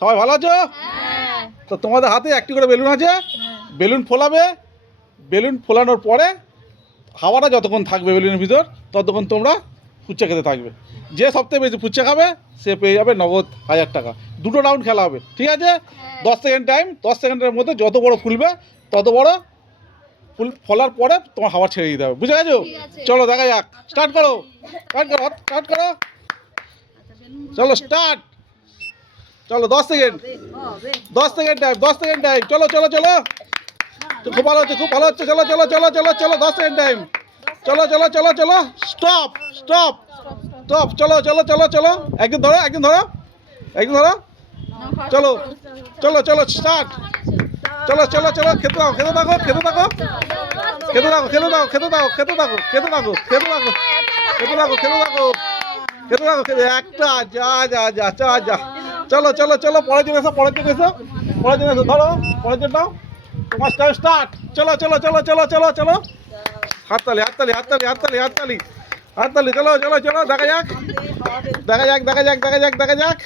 সবাই ভালো আছো? তো তোমাদের হাতে একটি করে বেলুন আছে, বেলুন ফোলাবে। বেলুন ফোলানোর পরে হাওয়াটা যতক্ষণ থাকবে বেলুনের ভিতর ততক্ষণ তোমরা ফুচকা খেতে থাকবে। যে সবথেকে বেশি ফুচকা খাবে সে পেয়ে যাবে নগদ 1000 টাকা। দুটো রাউন্ড খেলা হবে, ঠিক আছে? 10 সেকেন্ড টাইম, 10 সেকেন্ডের মধ্যে যত বড় ফুলবে তত বড় ফলার পরে তোমার হাওয়া ছেড়ে দিতে হবে, বুঝে গেছো? চলো দেখা যাক, স্টার্ট করো, স্টার্ট করো, চলো স্টার্ট। চলো 10 second, 10 second time, 10 second time, চলো চলো চলো, খুব ভালো হচ্ছে, খুব ভালো হচ্ছে, চলো চলো চলো চলো চলো, 10 সেকেন্ড টাইম, চলো চলো চলো চলো, স্টপ স্টপ স্টপ, চলো চলো চলো চলো, একদিন ধরো, একদিন ধরো, একদিন ধরো, চলো চলো চলো স্টার্ট, চলো চলো চলো, খেতে দাও, খেতে থাকো, খেতে থাকো, খেতে থাকো, খেতে দাও, খেতে দাও, খেতে থাকো, খেতে থাকো, খেতে থাকো, খেতে থাকো, খেতে থাকো, খেতে থাকো, খেতে একটা, যা যা যা যা যা, চলো চলো চলো, পরের জন এসো, পরের জন এসো, পরের জন এসো, ধরো পরের জন নাও, তোমার টাইম স্টার্ট, চলো চলো চলো চলো চলো চলো, হাততালি হাততালি হাততালি হাততালি হাততালি হাততালি, চলো চলো চলো, দেখা যাক, দেখা যাক, দেখা যাক, দেখা যাক, দেখা যাক,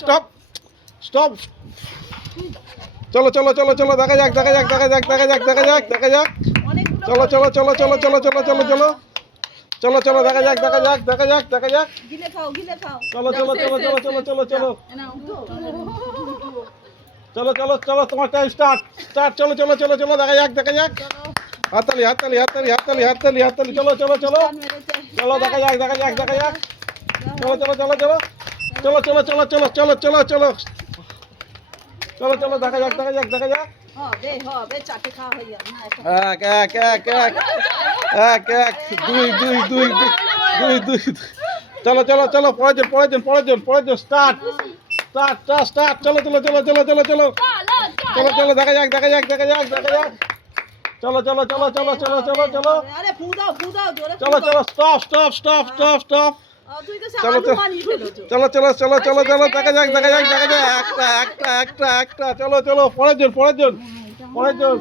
স্টপ স্টপ, চলো চলো চলো চলো, দেখা যাক, দেখা যাক, দেখা যাক, দেখা যাক, দেখা যাক, দেখা যাক, চলো চলো চলো চলো চলো চলো চলো চলো চলো চলো, দেখা যাক, দেখা যাক, দেখা যাক, দেখা যাক, চলো চলো চলো চলো চলো চলো চলো চলো চলো চলো, তোমার টাইম স্টার্ট স্টার্ট, চলো চলো চলো চলো, দেখা যাক, দেখা যাক, হাততালি হাততালি হাততালি হাততালি হাততালি হাততালি, চলো চলো চলো চলো, দেখা যাক, দেখা যাক, দেখা যাক, চলো চলো চলো চলো চলো চলো চলো চলো চলো চলো চলো চলো চলো, দেখা যাক, দেখা যাক, দেখা যাক, এক এক এক এক এক এক, দুই দুই দুই দুই দুই, চলো চলো চলো, পরের জন পরের জন পরের জন পরের জন, স্টার্ট স্টার্ট স্টার্ট স্টার্ট, চলো চলো চলো চলো চলো চলো চলো চলো, দেখা যাক, দেখা যাক, দেখা যাক, দেখা যাক, চলো চলো চলো চলো চলো চলো চলো চলো চলো, stop stop stop stop stop, চলো চলো চলো চলো চলো চলো, দেখা যাক, দেখা যাক, দেখা যাক, একটা একটা একটা একটা, চলো চলো, পরের জন পরের জন পরের জন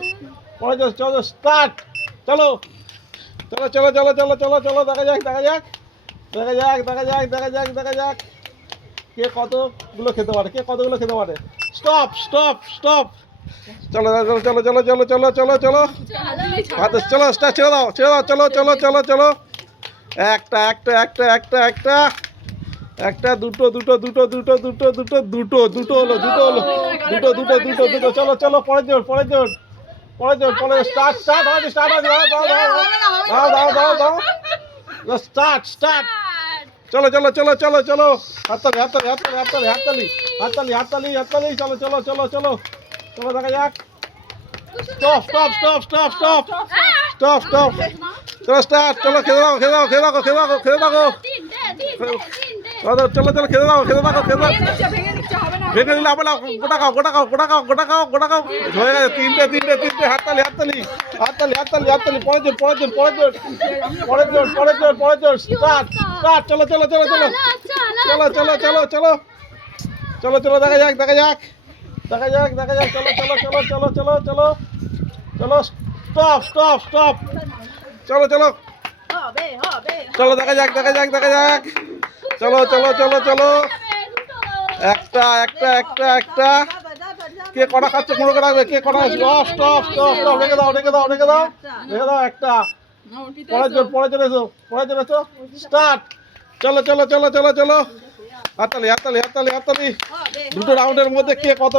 পরের জন, চলো স্টার্ট, চলো চলো চলো চলো চলো চলো চলো, দেখা যাক, দেখা যাক, দেখা যাক, দেখা যাক, দেখা যাক, দেখা যাক, কে কতগুলো খেতে পারে, কে কতগুলো খেতে পারে, স্টপ স্টপ স্টপ, চলো চলো চলো চলো চলো চলো চলো চলো, হাতে চলো, স্টার্ট, ছেড়ে দাও, ছেড়ে দাও, চলো চলো চলো চলো, একটা একটা একটা একটা একটা একটা, দুটো দুটো দুটো দুটো দুটো দুটো দুটো দুটো হলো, দুটো হলো, দুটো দুটো দুটো দুটো, চলো চলো, পরের জন পরের জন পরের জন, পরের স্টার্ট স্টার্ট হয়নি, স্টার্ট হয়নি, দাও দাও দাও দাও দাও দাও দাও, স্টার্ট স্টার্ট, চলো চলো চলো চলো চলো, হাততালি হাততালি হাততালি হাততালি হাততালি হাততালি হাততালি হাততালি, চলো চলো চলো চলো চলো, দেখা যাক, stop stop stop stop stop stop stop, চলো স্টার্ট, চলো খেতে দাও, খেতে দাও, খেতে দাও, খেতে দাও, খেতে দাও, চলো চলো চলো, খেতে দাও, খেতে দাও, খেতে দাও, ভেঙে দিলে আবার গোটা খাও, গোটা খাও, গোটা খাও, গোটা খাও, গোটা খাও, হয়ে গেছে, তিনটে তিনটে তিনটে, হাততালি হাততালি হাততালি হাততালি হাততালি, পরের জন পরের জন পরের জন পরের জন পরের জন পরের জন, স্টার্ট স্টার্ট, চলো চলো চলো চলো চলো চলো চলো চলো চলো চলো, দেখা যাক, দেখা যাক, দেখা যাক, দেখা যাক, চলো চলো চলো চলো চলো চলো চলো, স্টপ স্টপ স্টপ, চলো চলো চলো, দেখা যাক, দেখা যাক, দেখা যাক, চলো চলো চলো চলো, একটা একটা একটা একটা, কে কটা খাচ্ছে কোনো রাখবে, কে কটা, স্টপ স্টপ স্টপ স্টপ, রেখে দাও, রেখে দাও, রেখে দাও, রেখে দাও, একটা, পরের জন পরের জন এসো, পরের জন এসো, স্টার্ট, চলো চলো চলো চলো চলো, হাততালি হাততালি হাততালি হাততালি, দুটো রাউন্ডের মধ্যে কে কত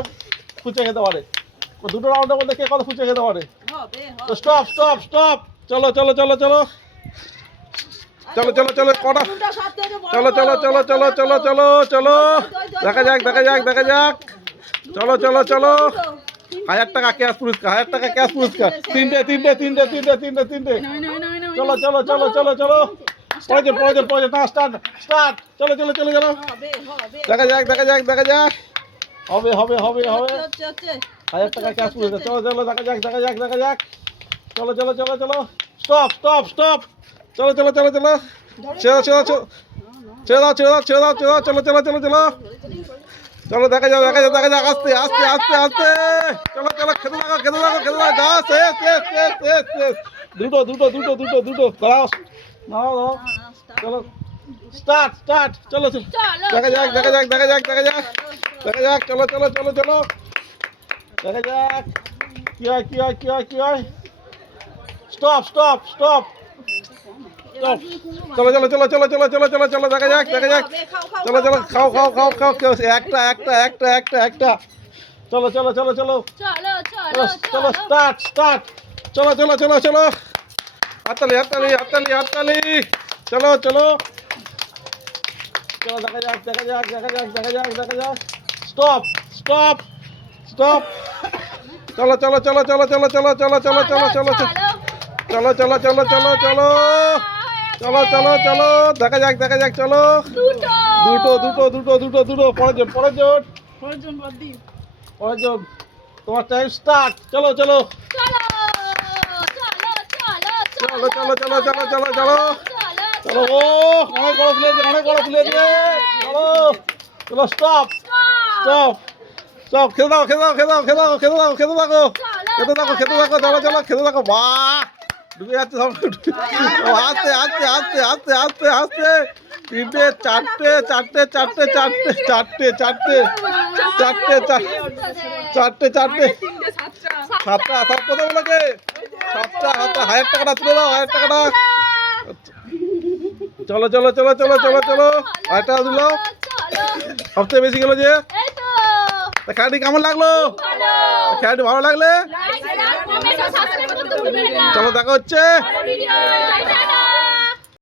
ফুচকা খেতে পারে, দুটো রাউন্ডের মধ্যে কে কত ফুচকা খেতে পারে, তো স্টপ স্টপ স্টপ, চলো চলো চলো চলো চলো চলো চলো, কটা, চলো চলো চলো চলো চলো চলো চলো, দেখা যাক, দেখা যাক, দেখা যাক, চলো চলো চলো, 1000 টাকা ক্যাশ পুরস্কার, 1000 টাকা ক্যাশ পুরস্কার, তিনটে তিনটে তিনটে তিনটে তিনটে তিনটে, চলো চলো চলো চলো চলো, পরের পরের পরের, না স্টার্ট স্টার্ট, চলো চলো চলো চলো, দেখা যাক, দেখা যাক, দেখা যাক, হবে হবে হবে হবে, 1000 টাকা ক্যাশ পুরস্কার, চলো চলো, দেখা যাক, দেখা যাক, দেখা যাক, চলো চলো চলো চলো, স্টপ স্টপ স্টপ, চলো চলো চলো চলো, ছেড়ে দাও ছেড়ে দাও ছেড়ে দাও ছেড়ে দাও ছেড়ে দাও, চলো চলো চলো চলো চলো, দেখা যাক, দেখা যাক, দেখা যাক, আস্তে আস্তে আস্তে আস্তে, চলো চলো, খেতে থাকো, খেতে থাকো, খেতে থাকো, যা শেষ শেষ শেষ শেষ শেষ, দুটো দুটো দুটো দুটো দুটো, দাঁড়াও দাঁড়াও দাঁড়াও, চলো স্টার্ট স্টার্ট চলো চলো দেখা যাক দেখা যাক দেখা যাক দেখা যাক দেখা যাক চলো চলো চলো চলো দেখা যাক কি হয় কি হয় কি হয় কি হয় স্টপ স্টপ স্টপ স্টপ চলো চলো চলো চলো চলো চলো চলো চলো দেখা যাক দেখা যাক চলো চলো খাও খাও খাও খাও কেউ একটা একটা একটা একটা একটা চলো চলো চলো চলো চলো চলো স্টার্ট স্টার্ট চলো চলো চলো চলো হাততালি হাততালি হাততালি হাততালি চলো চলো চলো দেখা যাক দেখা যাক দেখা যাক দেখা যাক দেখা যাক স্টপ স্টপ স্টপ চলো চলো চলো চলো চলো চলো চলো চলো চলো চলো চলো চলো চলো চলো চলো চলো চলো চলো দেখা যাক দেখা যাক চলো দুটো দুটো দুটো দুটো দুটো পরের পরের পরের তোমার টাইম স্টার্ট চলো চলো চলো চলো চলো চলো চলো চলো চলো ও অনেক বড় ফুলেছে অনেক বড় ফুলেছে চলো চলো স্টপ স্টপ স্টপ খেতে দাও খেতে দাও খেতে দাও খেতে দাও খেতে দাও খেতে থাকো খেতে থাকো খেতে থাকো চলো চলো খেতে থাকো বাহ ডুবে যাচ্ছে সব আস্তে আস্তে আস্তে আস্তে আস্তে আস্তে তিনটে চারটে চারটে চারটে চারটে চারটে চারটে চারটে চারটে চারটে সাতটা সাত কথা বলেছে সাতটা সাতটা 1000 টাকাটা তুলে দাও 1000 টাকাটা চলো চলো চলো চলো চলো চলো 1000 টাকা দিল সবচেয়ে বেশি গেল যে খেলাটি কেমন লাগলো খেলাটি ভালো লাগলে চলো দেখা হচ্ছে